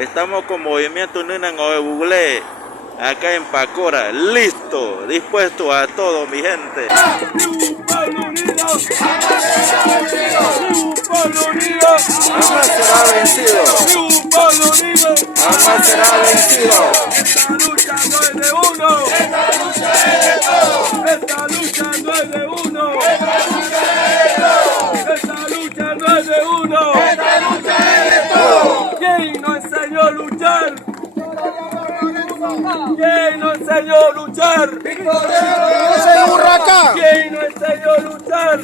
Estamos con Movimiento Nuna en Buglé, acá en Pacora, listo, dispuesto a todo, mi gente. Un pueblo unido, un pueblo unido, Jamás será vencido, un pueblo unido. jamás será vencido. Esta lucha no es de uno, esta lucha es de todos. Esta lucha no es de uno, esta lucha es de todos. Esta lucha no es de uno, esta lucha es de todos. ¿Quién nos enseñó a luchar? ¿Quién nos enseñó a luchar? ¿Quién nos enseñó a luchar?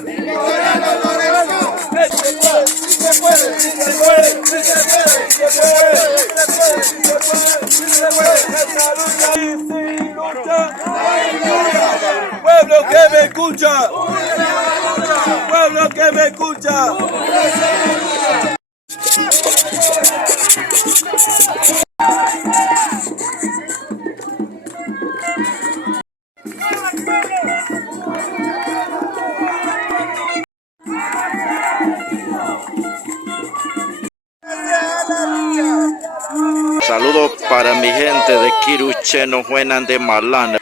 Pueblo que me escucha, pueblo que me escucha. Saludos para mi gente de Quirucheno, Juenan de Malán.